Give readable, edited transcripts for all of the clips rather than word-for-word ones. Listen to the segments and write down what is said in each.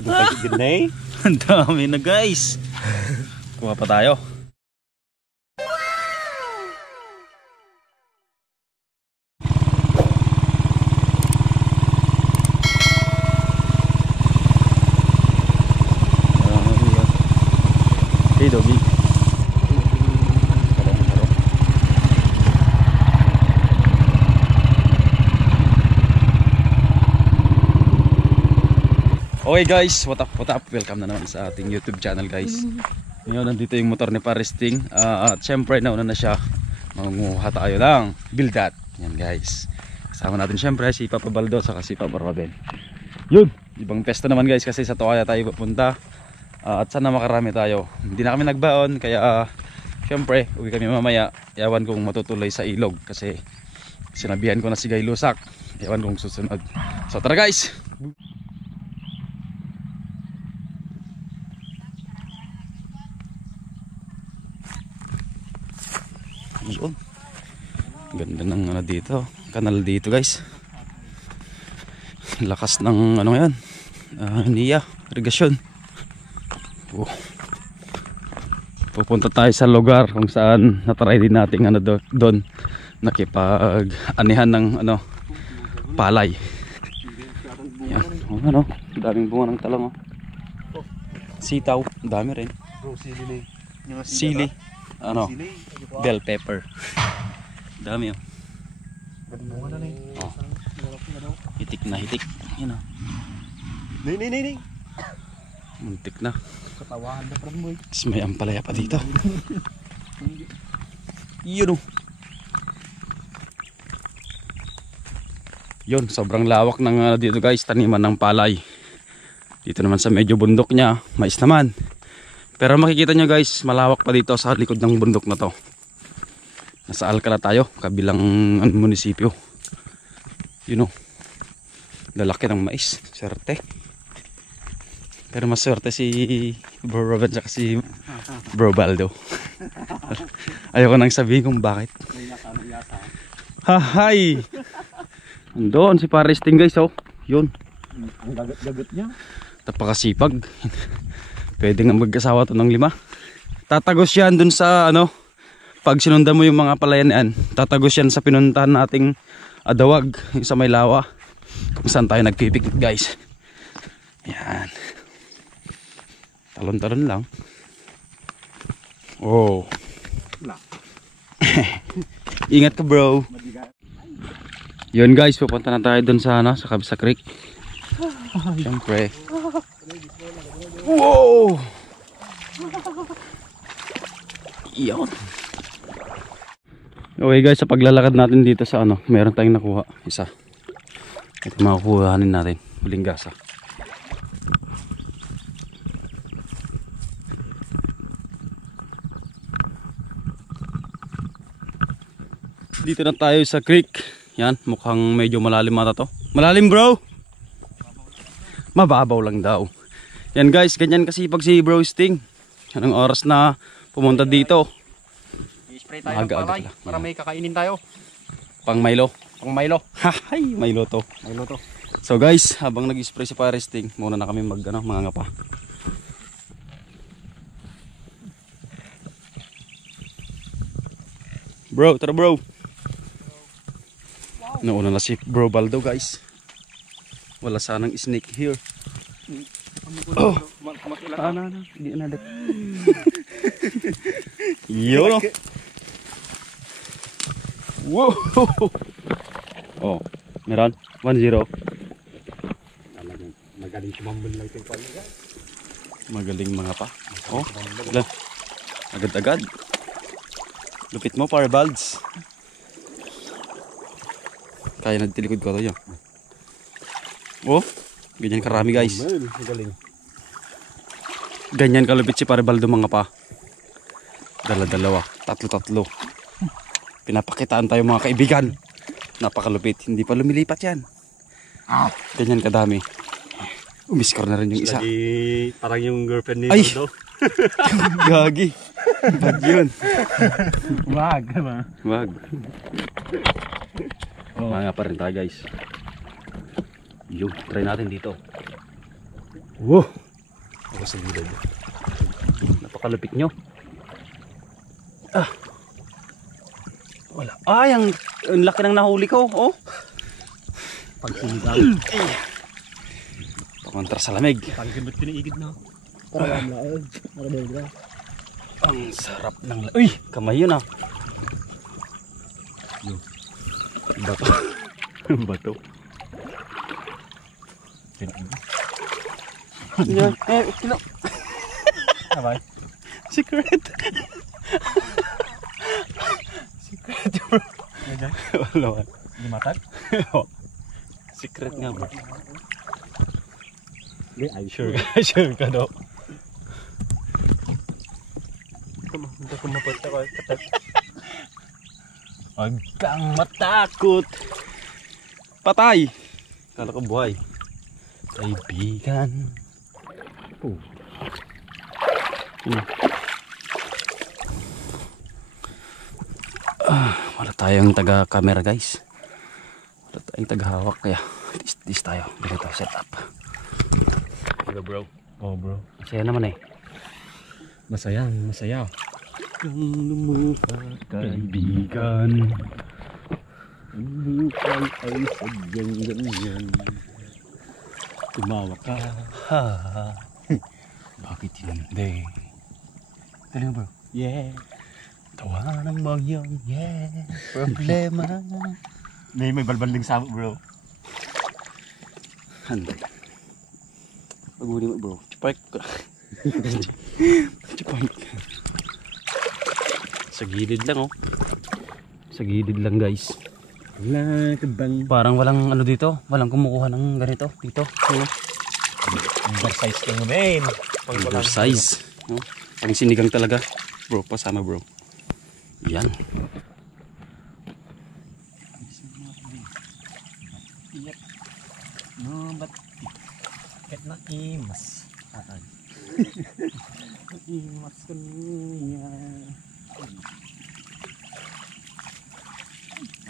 Good na eh. Ang dami na guys. Kuha pa tayo. Hey doggy. Okay guys, what up? Welcome na naman sa ating YouTube channel guys. Ngayon nandito yung motor ni Paristing. At syempre nauna na siya. Mangunguha tayo ng bildat. Yan guys. Kasama natin syempre si Papa Baldo at si Papa Robin. Yun, ibang pesta naman guys kasi sa Tokaya tayo pupunta. At sana makarami tayo. Hindi na kami nagbaon kaya syempre uwi kami mamaya. Ewan kung matutuloy sa ilog kasi sinabihan ko na si Guy Lusak. Ewan kung susunod. So tara guys. Yun. Ganda ng ano dito, kanal dito guys. Lakas ng ano yan, niya, irigasyon. Pupunta tayo sa lugar kung saan natry din natin ano doon nakipag-anihan ng ano palay. Yan, ano, daming bunga ng talong. Sitaw, dami rin. Sili. Ano, bell pepper. Dami oh. Oh. Hitik na hitik. Yun oh. Nay. Muntik na. Katawahan na pran mo. Tapos may ampalaya pa dito. Yun oh. Yun, sobrang lawak ng dito guys, taniman ng palay. Dito naman sa medyo bundok niya, mais naman. Pero makikita nyo guys, malawak pa dito sa likod ng bundok na to. Nasa Alcala tayo, kabilang munisipyo. You know, lalaki ng mais, swerte. Pero mas swerte si Bro Robin at si Bro Baldo. Ayoko nang sabihin kung bakit. Hahay! Doon si Paristing guys oh. Yun. Ang gagat niya. Napakasipag. Pwede nga mag-asawa to ng 5. Tatagos yan dun sa ano, pag sinundan mo yung mga palayan yan, tatagos yan sa pinuntahan nating Adawag, yung sa may lawa, kung saan tayo nagpipiknik guys. Yan. Talon-talon lang. Oh. Ingat ka bro. Yun guys, pupunta na tayo dun sa ano, sa Kabisa Creek. Siyempre. Wow! Iyon. Okay guys, sa paglalakad natin dito sa ano, meron tayong nakuha. Isa. Ito makukuhanin natin. Huling gasa. Dito na tayo sa creek. Yan, mukhang medyo malalim mata to. Malalim bro! Mababaw lang daw. Yan guys, ganyan kasi pag si Bro Sting. Anong oras na pumunta dito? I-spray tayo ng palay para may kakainin tayo. Pang Milo. Pang Milo. Hahay, Milo to. Milo to. So guys, habang nag-spray si Paristing, muna na kami mga ngapa. Bro, tara bro. Wow. Nauna na si Bro Baldo guys. Wala sanang snake here. Oh, hindi na dat. Yo. Wow. Oh, meron 1-0. Magaling sumambal lang ito pala. Magaling mga pa. Oh, agad-agad. Lupit mo para balds. Kaya nagtilikod ko to yun. Oh, ganyan karami guys. Magaling. Ganyan kalupit si Paribaldo mga pa. Dala-dalawa, tatlo-tatlo. Pinapakitaan tayo mga kaibigan. Napakalupit, hindi pa lumilipat yan. Ganyan kadami. Umiskor na rin yung isa. Lagi, parang yung girlfriend ni Baldo. Gagi. Bad yun. Wag. Wag. Mga pa rin tayo guys. Yun, try natin dito. Wow. Ako sa gilid. Napakalupit nyo. Wala. Ay, ang laki ng nahuli ko. Oh. Pagkinigang. Pakontra sa lamig. Pagkimot pinaigid na. Parang laog. Ang sarap ng... Uy! Kamay yun ah. Bato. Bato. Yan. Kilo. Abay. Secret. Secret bro. Wala. Di matag? Secret nga bro. Di, ay Sure. Sure ka daw. Hindi ko mapata ko. Huwag kang matakot. Patay. Kala ko buhay. Kaibigan. Oh. Wala tayong taga-camera guys. Wala tayong taga-hawak kaya dis tayo. Ganito set up. Diba bro? Oh bro. Masaya naman eh. Masaya. Kang lumupat kaibigan. Ang buhay ay sadyang ganyan. Tumawa ka. Ha. Bakit hindi? Talaga bro? Yeah. Tawanan mo yung problema. May balbaling sa bro. Handa. Pag-uli mo bro. Chipark ka. Chipark. Sa gilid lang oh. Sa gilid lang guys. Wala ka bang Parang walang ano dito. Walang kumukuha ng ganito. Dito. Ano? oversize ka ngayon? Oversize. No? Pang sinigang talaga. Bro, pasama bro. Yan. No, but ket na imas. Imas ko niya.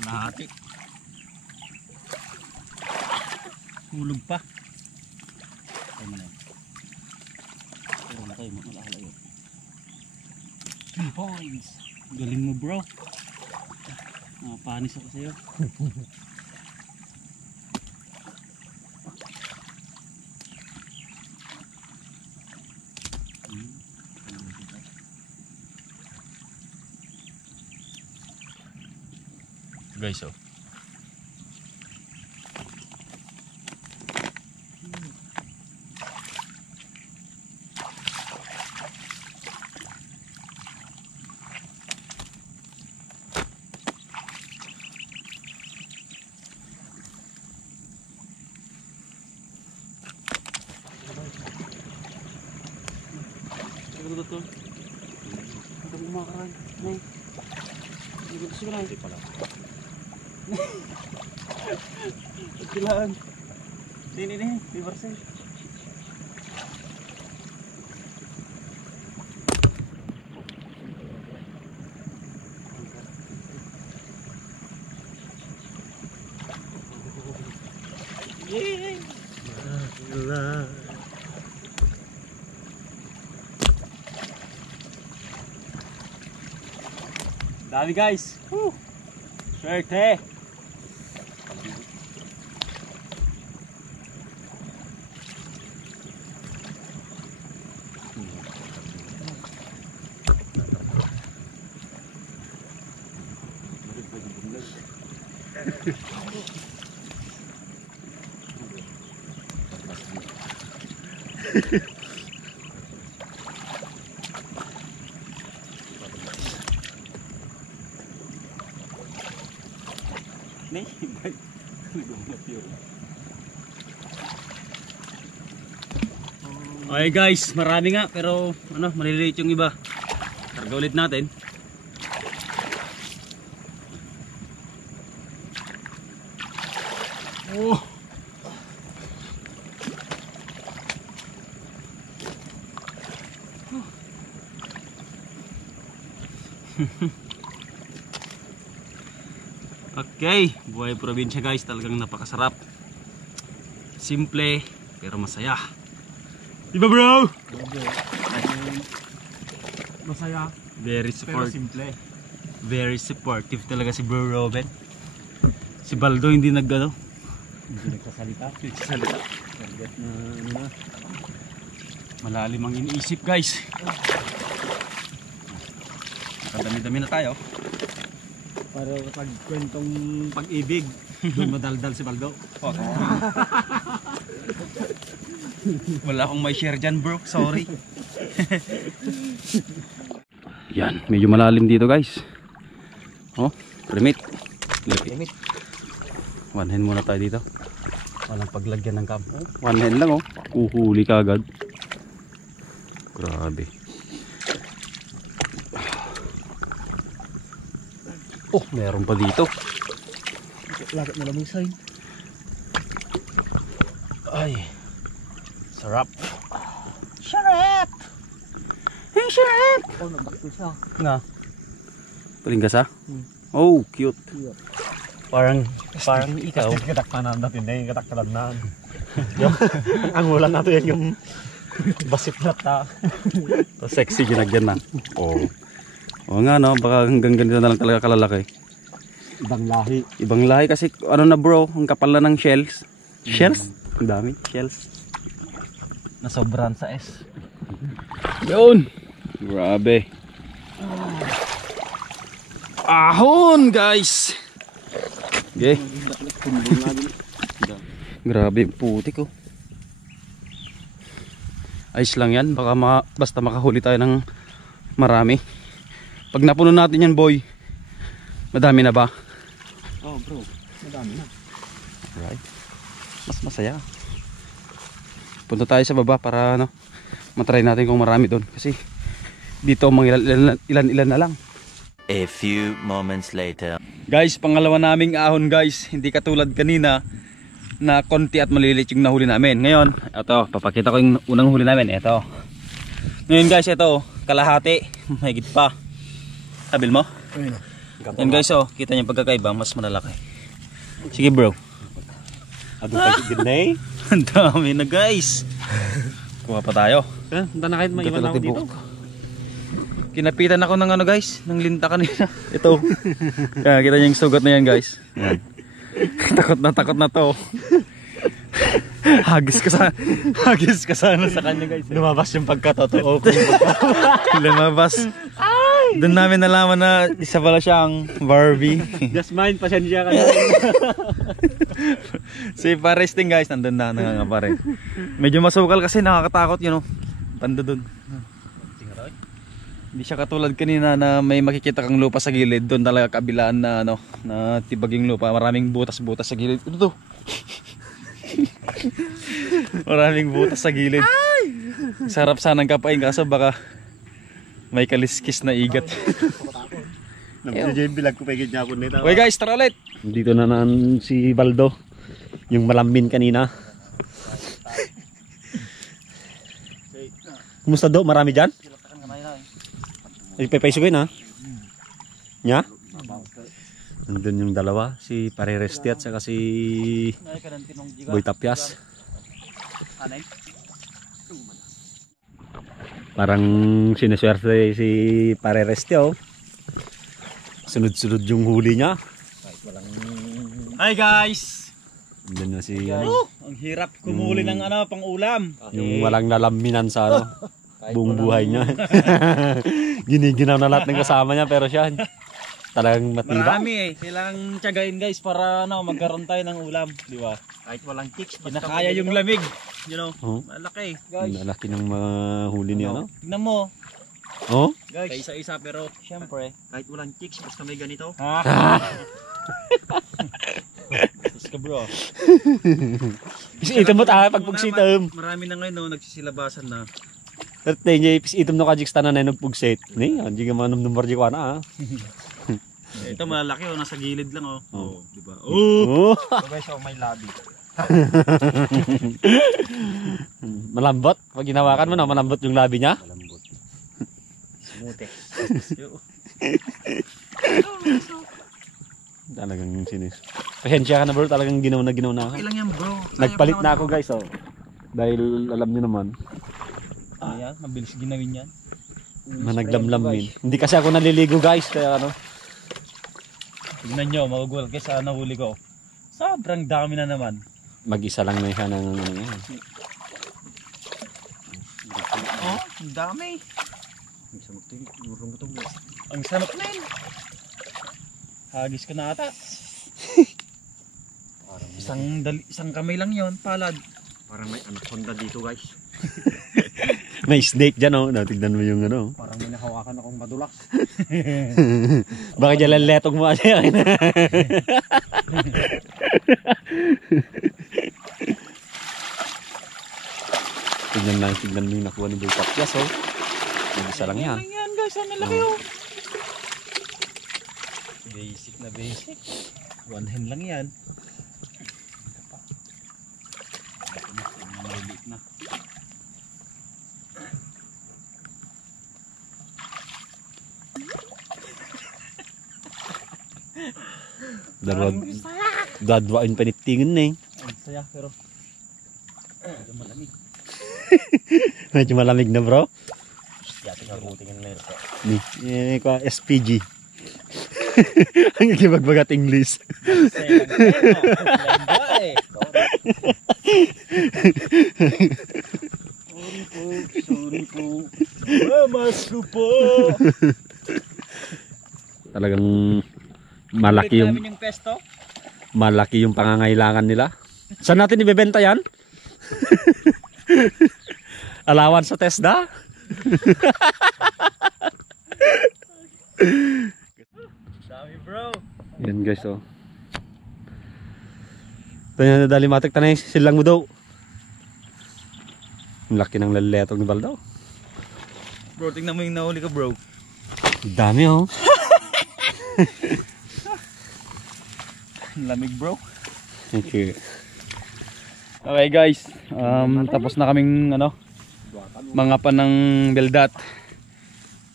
Kalahati. Hulog pa. Ay mo na yun. Pero na kayo, malakala yun. 3 points. Galing mo bro. Panis ako sa'yo. Guys oh. Ito. Ito kumakain. Nay. Gusto ko na. Hindi pala. Pagkilaan. Sini nih, di bersih. Dami guys. Swerte. Nih, baik. Okay guys, marami nga pero ano, maliliit yung iba. Karga ulit natin. Oh. Okay, buhay probinsya guys, talagang napakasarap. Simple pero masaya. Diba bro? Masaya, Very pero simple. Very supportive talaga si Bro Robin. Si Baldo hindi nagano. Hindi nagsasalita. Target na ano na. Malalim ang iniisip guys. Nakadami-dami na tayo. Para pag kwentong pag-ibig, doon madaldal si Baldo. Wala akong may share dyan bro, sorry. Yan, medyo malalim dito guys. Oh, remit. Limit. One hand muna tayo dito. Walang paglagyan ng kampo. One hand lang oh. Uhuli ka agad. Grabe. Oh, meron pa dito. Lagat na lamang sign. Ay. Sarap. Sharap! Hey Sharap! Oh, nabakto siya. Nga. Palingas ah? Oh, cute. Parang ikaw. Kataktanan natin na yung kataktanan. Ang ulan natin yan yung basit na ta. Sexy ginagyan na. Oh. Oo nga no, baka hanggang ganito na lang talaga kalalaki. Ibang lahi. Ibang lahi kasi ano na bro, ang kapal na ng shells. Shells? Ang dami, shells. Nasobran sa S. Yun! Grabe. Ahon guys! Okay. Grabe, putik oh. Ayos lang yan, baka basta makahuli tayo ng marami. Pag napuno natin yan boy, madami na ba? Oh bro, madami na. Alright. Mas masaya. Punta tayo sa baba para ano, matry natin kung marami doon. Kasi dito mga ilan na lang. A few moments later. Guys, pangalawa naming ahon guys. Hindi katulad kanina na konti at malilit yung nahuli namin. Ngayon, ito, papakita ko yung unang huli namin. Ito. Ngayon guys, ito, kalahati. Mahigit pa. Sabil mo? Yan guys, oh, kita niyo pagkakaiba, mas malalaki. Sige bro. Adong pagigid na eh. Ang dami na guys. Kuha pa tayo. Punta na kahit maiwan ako dito. Kinapitan ako ng ano guys, ng linta kanina. Ito. Kaya kita niyo yung sugat na yan guys. Yan. Takot na to. Hagis ka sana sa kanya guys. Lumabas yung pagkatotoo. Lumabas. Doon namin nalaman na isa pala siyang Barbie. Just mind, pasensya ka na. Si Paresting guys, nandun na, nangangapa rin. Medyo masukal kasi nakakatakot yun, know? Banda dun. Hindi siya katulad kanina na may makikita kang lupa sa gilid. Doon talaga kabilaan na ano, na tibaging lupa. Maraming butas-butas sa gilid. Ano to? Maraming butas sa gilid. Sarap sanang kapain kaso baka may kaliskis na igat. Nag-DJ bilag ko pagigid niya ako nito. Okay guys, tara ulit. Dito na naan si Baldo. Yung malambin kanina. Kumusta do? Marami dyan? Ay, pepaysugoy na. Nya? Nandun yung dalawa. Si Pareresti at saka si Boy Tapyas. Parang sineswerte si Pareresti oh. Sunod-sunod yung huli niya. Hi guys! Nandun na si Ang hirap kumuli ng ano, pang ulam. yung walang nalaminan sa ano, buong buhay niya. Giniginaw na lahat ng kasama niya pero siya talagang matibay. Marami eh. Kailangang tiyagain guys para ano, magkaroon tayo ng ulam. Di ba? Kahit walang chicks. Kinakaya yung lamig. You know, malaki guys. Ang lalaki ng mga huli niya, no? Tignan mo. Oh? Guys, isa-isa pero syempre. Kahit walang chicks, basta may ganito. Tapos ka bro. Pisitom mo tayo pag pugsitom. Marami na ngayon no, nagsisilabasan na. Pero tayo pisitom no kajiks tanan na nagpugsit. Ni, hindi ka man number di ko na. Ito malalaki oh, nasa gilid lang oh. Oh, di ba? Oh. Guys, oh, may labi. Malambot. Pag ginawakan mo na, malambot yung labi niya. Malambot. Smooth eh. Talagang sinis. Pasensya ka na bro, talagang ginaw na ako. Okay lang yan bro. Nagpalit na ako guys oh. Dahil alam niyo naman, Ayan, mabilis ginawin yan. Managlamlamin. Hindi kasi ako naliligo guys, kaya ano. Tignan nyo, magugulat kayo sa nahuli ko. Sobrang dami na naman. Mag-isa lang na siya ng ano yan. Oh, ang dami. Ang sarap na yun. Hagis ko na ata. Isang kamay lang yon, palad. Parang may anaconda dito guys. May snake dyan oh. Tignan mo yung ano. Parang may nahawakan akong madulas. Baka dyan letong mo kasi akin. Tignan mo yung nakuha ni Boy Tapias oh. Mag-isa lang yan. Ano yan guys, ang laki oh. Basic na basic. One hand lang yan. Maliliit na. Dadwain panitingin na eh. Ang saya pero medyo malamig. Medyo malamig na bro. Yati nga butingin na ito. Ni ko SPG. Ang gibagbagat English. Sorry po. Mamas ko po. Talagang malaki yung pesto. Malaki yung pangangailangan nila. Saan natin ibebenta yan? Alawan sa TESDA? Dami bro. Yan guys oh. Ito yan na dalimatik tanay silang mo daw. Ang laki ng laletong ni Baldaw. Bro, tingnan mo yung nahuli ko bro. Dami oh. Lamig bro. Thank you. Okay guys, tapos na kaming ano, mga pa ng beldat.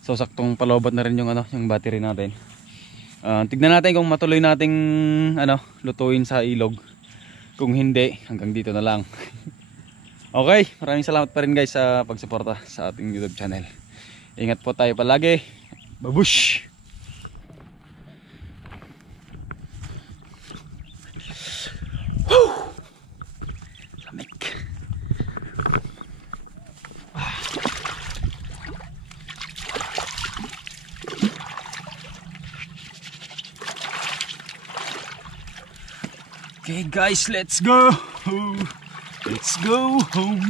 So saktong palobat na rin yung ano, yung battery natin. Tignan natin kung matuloy nating ano, lutuin sa ilog. Kung hindi, hanggang dito na lang. Okay, maraming salamat pa rin guys sa pagsuporta sa ating YouTube channel. Ingat po tayo palagi. Babush! Okay guys, let's go! Let's go home!